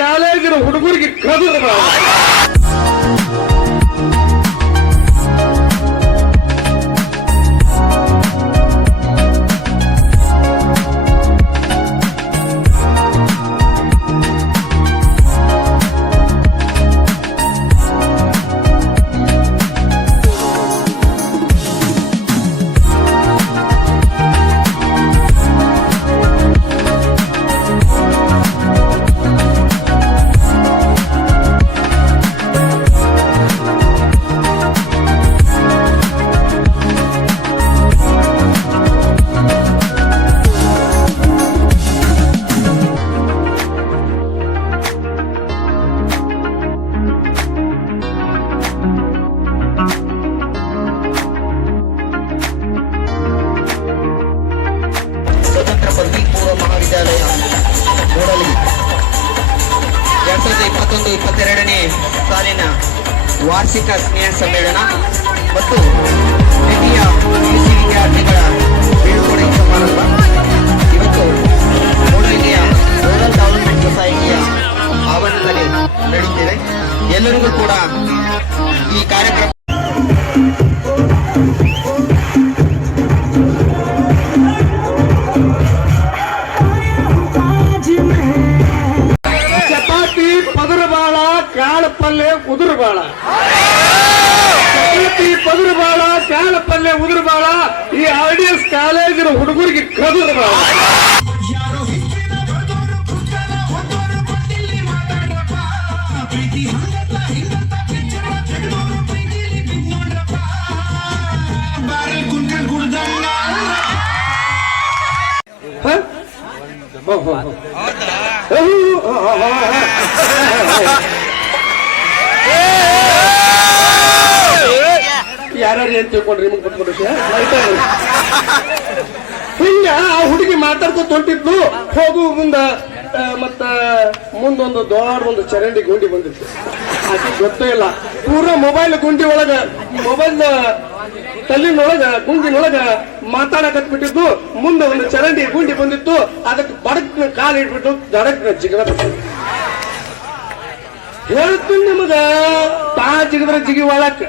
ಕಾಲೇಜಿನ ಹುಡುಗರಿಗೆ ಕದುರ ಪದವಿ ಪೂರ್ವ ಮಹಾವಿದ್ಯಾಲಯ ಮೂಡಲಿ 2021-22ನೇ ಸಾಲಿನ ವಾರ್ಷಿಕ ಸ್ನೇಹ ಸಮ್ಮೇಳನ ಮತ್ತು ದ್ವಿತೀಯ ಪಿಯುಸಿ ವಿದ್ಯಾರ್ಥಿಗಳ ಬೀಳ್ಕೊಡುಗೆ ಸಮಾರಂಭ ಇವತ್ತು ಮೂಡಲಿಗೆಯ ರೂರಲ್ ಡೆವಲಪ್ಮೆಂಟ್ ಸೊಸೈಟಿಯ ಆವರಣದಲ್ಲಿ ನಡೆಯುತ್ತಿದೆ. ಎಲ್ಲರಿಗೂ ಕೂಡ ಈ ಕಾರ್ಯಕ್ರಮ ಪಲ್ಲೆ ಉದುರು ಬಾಳ ಪದುರು ಬಾಳ ಕಾಳ ಪಲ್ಲೆ ಉದುರು ಬಾಳ ಈ RDS ಕಾಲೇಜಿನ ಹುಡುಗರಿಗೆ ಕದುರು ಬಾಳ. ಯಾರ್ಯಾರು ಏನ್ ತಿಳ್ಕೊಂಡ್ರಿ ನಿಮ್ಗೆ ಬಿಟ್ಬಿಟ್ಟು ಹಿಂಗ ಆ ಹುಡುಗಿ ಮಾತಾಡ್ಕೊತ ಹೊಂಟಿದ್ಲು. ಹೋಗು ಮತ್ತ ಮುಂದೊಂದು ದೊಡ್ಡ ಚರಂಡಿ ಗುಂಡಿ ಬಂದಿತ್ತು. ಆಕೆ ಗೊತ್ತೇ ಇಲ್ಲ, ಪೂರಾ ಮೊಬೈಲ್ ಗುಂಡಿ ಒಳಗ ಮೊಬೈಲ್ ತಲ್ಲಿನೊಳಗ ಗುಂಡಿನೊಳಗ ಮಾತಾಡಕತ್ಬಿಟ್ಟಿದ್ದು. ಮುಂದೆ ಒಂದು ಚರಂಡಿ ಗುಂಡಿ ಬಂದಿತ್ತು, ಅದಕ್ಕೆ ಬಡಕ್ ಕಾಲು ಇಟ್ಬಿಟ್ಟು ದಡಕ್ ಜಿಗದ ಹೇಳ್ತೀನಿ ನಿಮಗ. ತಾ ಜಿಗದ್ರ ಜಿಗಿ ಒಳಕ್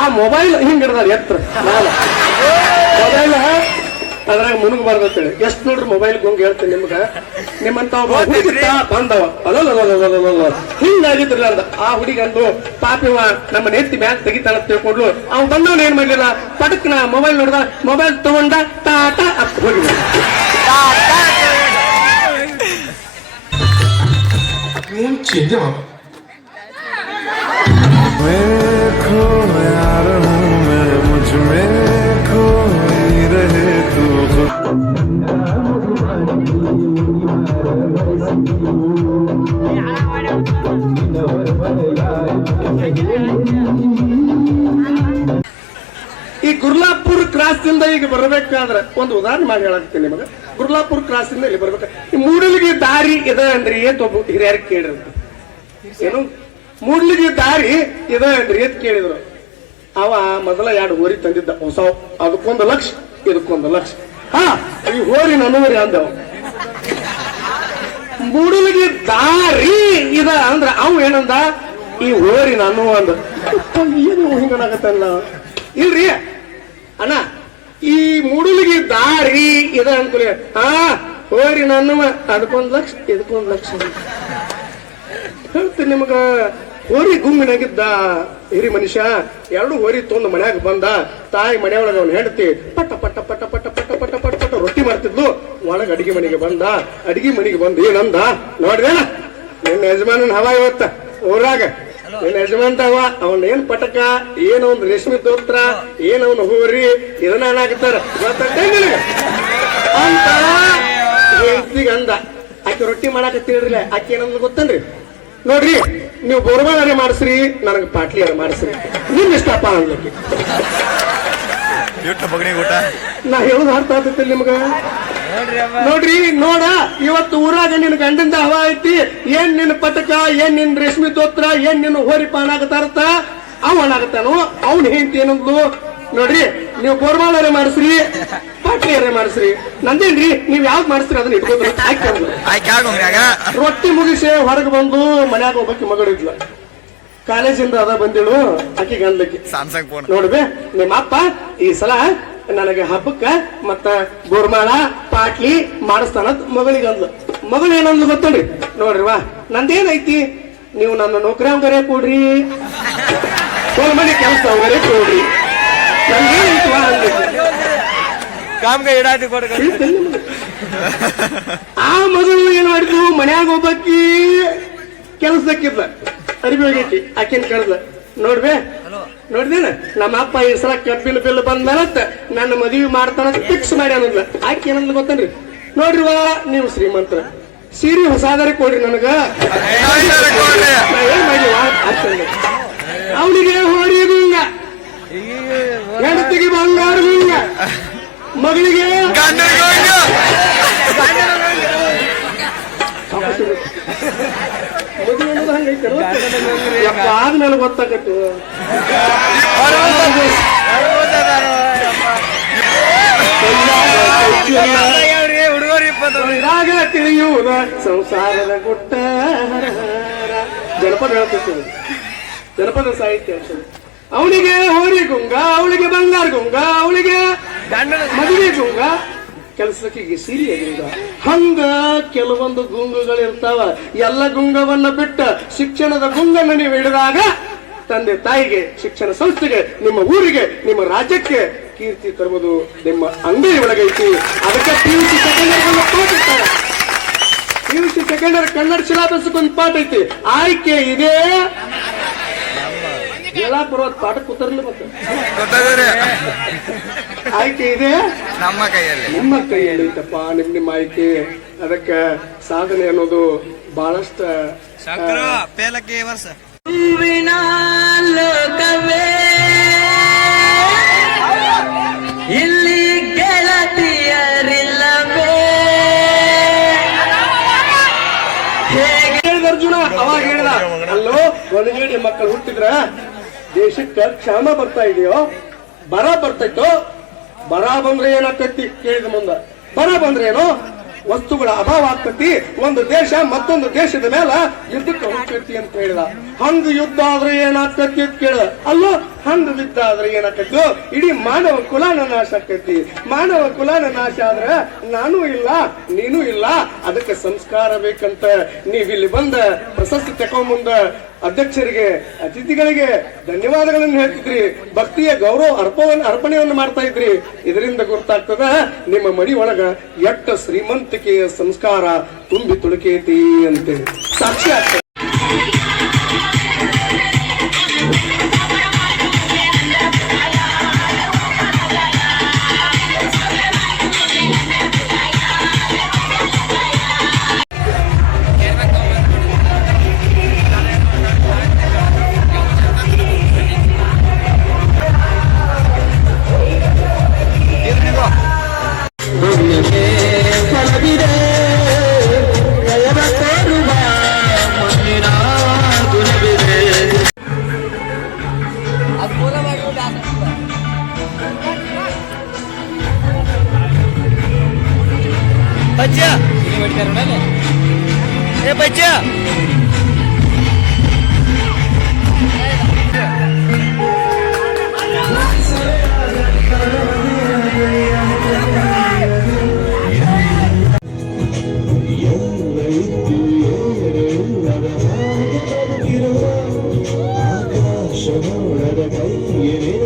ಆ ಮೊಬೈಲ್ ಹಿಂಗ್ ಹಿಡ್ದಾರ ಎತ್ರ ಮೊಬೈಲ್ ಅದ್ರಾಗ ಮುನುಗಬಾರ್ದಂತೇಳಿ. ಎಷ್ಟು ನೋಡ್ರಿ ಮೊಬೈಲ್ ಗೊಂಗ್ ಹೇಳ್ತೀನಿ ನಿಮ್ಗ. ನಿಮ್ಮಂತ ಬಂದವ ಅಲ್ಲ ಹಿಂಗಾಗಿದ್ರಲ್ಲ ಅಂದ. ಆ ಹುಡುಗಂದು ಪಾಪಿವ ನಮ್ಮ ನೆತ್ತಿ ಮ್ಯಾಗ್ ತೆಗಿತಾನ ತಿಳ್ಕೊಂಡ್ಲು. ಅವ್ ಬಂದವನ್ ಏನ್ ಮಾಡ್ಲಿಲ್ಲ, ಪಟಕ್ನ ಮೊಬೈಲ್ ನೋಡ್ದ, ಮೊಬೈಲ್ ತಗೊಂಡ ಟಾಟಾ ಅಪ್ ಹೋಗಿ ಈ ಗುರ್ಲಾಪುರ್ ಕ್ರಾಸ್ ಇಂದ ಈಗ ಬರ್ಬೇಕಾದ್ರೆ ಒಂದು ಉದಾಹರಣೆ ಮಾಡಿ ಹೇಳಾಕ್ತೀನಿ ನಿಮಗೆ. ಗುರ್ಲಾಪುರ್ ಕ್ರಾಸ್ ಇಂದ ಇಲ್ಲಿ ಬರ್ಬೇಕು. ಈ ಮೂಡಲಿಗೆ ದಾರಿ ಇದೆ ಅಂದ್ರೆ ಏತ್ ಒಬ್ಬ ಹಿರಿಯರಿಗೆ ಕೇಳಿರಂತ. ಏನು ಮೂಡ್ಲಿಗೆ ದಾರಿ ಇದೆ ಅಂದ್ರೆ ಏತ್ ಕೇಳಿದ್ರು. ಅವ ಮೊದಲ 2 ಹೋರಿ ತಂದಿದ್ದ ಹೊಸ. ಅದಕ್ಕೊಂದು ಲಕ್ಷ, ಇದಕ್ಕೊಂದು ಲಕ್ಷ. ಈ ಹೋರಿ ನನ್ನೂರಿ ಅಂದವ. ಮೂಡಲಿಗೆ ದಾರಿ ಇದ ಅಂದ್ರ ಅವ್ ಏನಂದ, ಈ ಹೋರಿ ನಾನು ಅಂದ. ಏನು ಹಿಂಗನಾಗತ್ತಲ್ಲ ಇಲ್ರಿ ಅಣ್ಣ, ಈ ಮೂಡಲಿಗೆ ದಾರಿ ಇದ ಅನ್ಕೊಲಿ. ಹೋರಿ ನಾನು, ಅದಕ್ಕೊಂದು ಲಕ್ಷ, ಇದಕ್ಕೊಂದು ಲಕ್ಷ ಹೇಳ್ತೀನಿ ನಿಮಗ. ಹೋರಿ ಗುಮ್ಮಿನಾಗಿದ್ದ ಹಿರಿ ಮನುಷ್ಯ 2 ಹೋರಿ ತೊಂದು ಮನ್ಯಾಗ ಬಂದ. ತಾಯಿ ಮನೆಯೊಳಗ ಅವನು ಹೆಂಡತಿ ಪಟ್ಟ ಪಟ್ಟ ಪಟ್ಟ ಪಟ್ಟ ಪಟ್ಟ ಪಟ್ಟ ಪಟ್ಟ ಪಟ್ಟ ರೊಟ್ಟಿ ಮಾಡ್ತಿದ್ಲು. ಒಳಗ ಅಡಿಗೆ ಮನೆಗೆ ಬಂದ. ಅಡಿಗೆ ಮನೆಗೆ ಬಂದು ಏನಂದ ನೋಡ್ರಿ, ನಿನ್ನ ಯಜಮಾನನ್ ಹವಾ ಇವತ್ತ ಊರಾಗ. ನಿನ್ನ ಯಜಮಾನ್ದವ ಅವನ್ ಏನ್ ಪಟಕ, ಏನೊಂದು ರೇಷ್ಮೆ ದೋತ್ರ, ಏನವನ್ ಹೋರಿ, ಇದನ್ನ ಅನ್ನಾಕತ್ತಾರ ಗೊತ್ತಂಗ ಅಂತ ಹೆಂಡತಿಗೆ ಅಂದ. ಆಕೆ ರೊಟ್ಟಿ ಮಾಡಾಕತ್ತೀಳ್ರಿ. ಆಕೆ ಏನಂದ್ ಗೊತ್ತನ್ರಿ, ನೋಡ್ರಿ ನೀವು ಬೋರ್ಮಾಳೆ ಮಾಡಿಸ್ರಿ, ನನಗೆ ಪಾಟ್ಲಿಯಾರ ಮಾಡಿಸ್ರಿ, ನಿಮ್ ಇಷ್ಟಪ್ಪ ಅನ್ಲಿಕ್ಕೆ. ನಾ ಹೇಳುದು ಅರ್ಥ ಆಗ್ತೈತಿ ನಿಮ್ಗ? ನೋಡ್ರಿ ನೋಡ, ಇವತ್ತು ಊರಾಗ ನಿನ್ ಗಂಡಂದ ಹವಾ ಐತಿ. ಏನ್ ನಿನ್ ಪಟಕ, ಏನ್ ನಿನ್ ರೇಷ್ಮೆ ದೋತ್ರ, ಏನ್ ನಿನ್ ಹೋರಿ ಪಾನಾಗತಾರತ ಅವ್ ಅನಾಗತ್ತಾನು. ಅವ್ನ ಹೆಂಡತಿ ಏನಂದ್ಲು, ನೋಡ್ರಿ ನೀವು ಬೋರ್ಮಾಲರೇ ಮಾಡಿಸ್ರಿ ಪಾಟ್ಲಿಯರೇ ಮಾಡಿಸ್ರಿ ನಂದೇನ್ರಿ ನೀವ್ ಯಾವ್ದು ಮಾಡಿಸ್ರಿ ಅದನ್ನ ಇಟ್ಕೋದ್ರಿ ರೊಟ್ಟಿ ಮುಗಿಸಿ ಹೊರಗೆ ಬಂದು ಮನ್ಯಾಗ ಒಬ್ಬಕ್ಕೆ ಮಗಳಿದ್ಲ ಕಾಲೇಜಿಂದ ಅದ ಬಂದಿಳು ಆಕಿಗೆ ಅಂದ್ಲಕ್ಕಿ ನೋಡ್ಬೆ ನಿಮ್ಮ ಅಪ್ಪ ಈ ಸಲ ನನಗೆ ಹಬ್ಬಕ್ಕ ಮತ್ತ ಗೋರ್ಮಾಳ ಪಾಟ್ಲಿ ಮಾಡಿಸ್ತಾನ ಮಗಳಿಗೆ ಅಂದ್ಲು ಮಗಳು ಏನಂದ್ಲು ಗೊತ್ತೇನ್ರಿ ನೋಡ್ರಿ ವಾ ನಂದೇನೈತಿ ನೀವು ನನ್ನ ನೌಕರಿ ಅವಗರೇ ಕೊಡ್ರಿ ಮನೆ ಕೆಲಸ ಅವಗರೇ ಕೊಡ್ರಿ ನಂದೇನೈತಿ ವಾ ಆ ಮಗಳು ಏನ್ ಮಾಡಿದ್ಲು ಮನ್ಯಾಗ ಒಬ್ಬಕ್ಕಿ ಕೆಲ್ಸಕ್ಕಿದ್ಲ ಅರಿವಿ ಹೋಗೈತಿ ಆಕಿನ್ ಕರ್ದ ನೋಡ್ಬೆ ನೋಡ್ದೇನ ನಮ್ಮ ಅಪ್ಪ ಈ ಸಲ ಕಬ್ಬಿನ ಬಿಲ್ ಬಂದ್ಮೇಲತ್ತ ನನ್ನ ಮದುವೆ ಮಾಡ್ತಾನ ಫಿಕ್ಸ್ ಮಾಡಿ ಅನ್ನೋದ್ಲ ಆಕೆ ಏನಂದ್ ಗೊತ್ತನ್ರಿ ನೋಡ್ರಿ ವಾ ನೀವು ಶ್ರೀಮಂತರ ಸೀರೆ ಹೊಸಾದರೆ ಕೊಡ್ರಿ ನನಗ ಏನ್ ಮಾಡಿವ ಅವನಿಗೆ ಹೋರಿಗುಂಗ ಹೆಂಡತಿಗೆ ಬಂಗಾರ ಗುಂಗ ಮಗಳಿಗೆ ಮದುವೆ ಅನ್ನೋದು ಹಂಗೈತಲ್ಲ ಯಪ್ಪ ಆದ್ಮೇಲೆ ಗೊತ್ತಾಗತ್ತು ತಿಳಿಯುವುದ ಸಂಸಾರದ ಗುಟ್ಟ ಜನಪದ ಹೇಳ್ತಿರ್ತದೆ ಜನಪದ ಸಾಹಿತ್ಯ ಅವನಿಗೆ ಹೋರಿ ಗುಂಗ ಅವಳಿಗೆ ಬಂಗಾರ ಗುಂಗ ಅವಳಿಗೆ ಮದುವೆ ಗುಂಗ ಕೆಲಸಕ್ಕೆ ಸೀರೆ ಗುಂಗ ಹಂಗ ಕೆಲವೊಂದು ಗುಂಗುಗಳಿರ್ತಾವ ಎಲ್ಲ ಗುಂಗವನ್ನ ಬಿಟ್ಟ ಶಿಕ್ಷಣದ ಗುಂಗನ್ನು ನೀವು ಹಿಡಿದಾಗ ತಂದೆ ತಾಯಿಗೆ ಶಿಕ್ಷಣ ಸಂಸ್ಥೆಗೆ ನಿಮ್ಮ ಊರಿಗೆ ನಿಮ್ಮ ರಾಜ್ಯಕ್ಕೆ ಕೀರ್ತಿ ತರುವುದು ನಿಮ್ಮ ಅಂಗಡಿ ಒಳಗೈತಿ ಅದಕ್ಕೆ PUC ಸೆಕೆಂಡ್ ಇಯರ್ ಪಾಠ ಇರ್ತಾರೆ PUC ಸೆಕೆಂಡ್ ಇಯರ್ ಕನ್ನಡ ಸಿಲಾಬಸ್ಗೊಂದು ಪಾಠ ಐತಿ ಆಯ್ಕೆ ಇದೆ ಹೇಳಾಪುರ ಪಾಠ ಕೂತರ್ಲಿ ಮತ್ತೆ ಆಯ್ಕೆ ಇದೆ ನಿಮ್ಮ ಕೈಯಲ್ಲಿ ಐತಪ್ಪ ನಿಮ್ಮ ಆಯ್ಕೆ ಅದಕ್ಕೆ ಸಾಧನೆ ಅನ್ನೋದು ಬಹಳಷ್ಟು ಲೋಕವೇ ಇಲ್ಲಿ ಗೆಳತಿಯರಿಲ್ಲವೇ ಅರ್ಜುನ ಅವಾಗ ಹೇಳಿದ ಅಲ್ಲೋ ಒಣಗೇಡಿ ಮಕ್ಕಳು ಹುಟ್ಟಿದ್ರ ದೇಶಕ್ಕೆ ಕ್ಷಾಮ ಬರ್ತಾ ಇದೆಯೋ ಬರ ಬರ್ತೈತೋ ಬರ ಬಂದ್ರೆ ಏನಾಗ್ತೈತಿ ಕೇಳಿದ ಮುಂದ ಬರ ಬಂದ್ರೆ ಏನೋ ವಸ್ತುಗಳ ಅಭಾವ ಆಗ್ತತಿ ಒಂದು ದೇಶ ಮತ್ತೊಂದು ದೇಶದ ಮೇಲೆ ಯುದ್ಧಕ್ಕೆ ಹೋಗ್ತೈತಿ ಅಂತ ಹೇಳಿದ ಹಂಗ ಯುದ್ಧ ಆದ್ರೆ ಏನಾಗ್ತತಿ ಅಂತ ಕೇಳ ಅಲ್ಲೋ ಹಂಗ ಯುದ್ಧ ಆದ್ರೆ ಏನಾಗ್ತೈತೋ ಇಡೀ ಮಾನವ ಕುಲಾನ ನಾಶ ಆಗ್ತೈತಿ ಮಾನವ ಕುಲಾನ ನಾಶ ಆದ್ರೆ ನಾನು ಇಲ್ಲ ನೀನು ಇಲ್ಲ ಅದಕ್ಕೆ ಸಂಸ್ಕಾರ ಬೇಕಂತ ನೀವಿಲ್ಲಿ ಬಂದ ಪ್ರಶಸ್ತಿ ತಕೊಂಬಂದ ಅಧ್ಯಕ್ಷರಿಗೆ ಅತಿಥಿಗಳಿಗೆ ಧನ್ಯವಾದಗಳನ್ನು ಹೇಳ್ತಿದ್ರಿ ಭಕ್ತಿಯ ಗೌರವ ಅರ್ಪಣೆಯನ್ನು ಮಾಡ್ತಾ ಇದ್ರಿ ಇದರಿಂದ ಗೊತ್ತಾಗ್ತದ ನಿಮ್ಮ ಮಡಿ ಒಳಗ ಎಟ್ಟ ಶ್ರೀಮಂತಿಕೆಯ ಸಂಸ್ಕಾರ ತುಂಬಿ ತುಳುಕೈತಿ ಅಂತೇಳಿ ಸಾಕ್ಷಿ ಆಗ್ತದೆ बच्चा ए बच्चा ಆಕಾಶ ನೋಡದ ಕೈಯೇ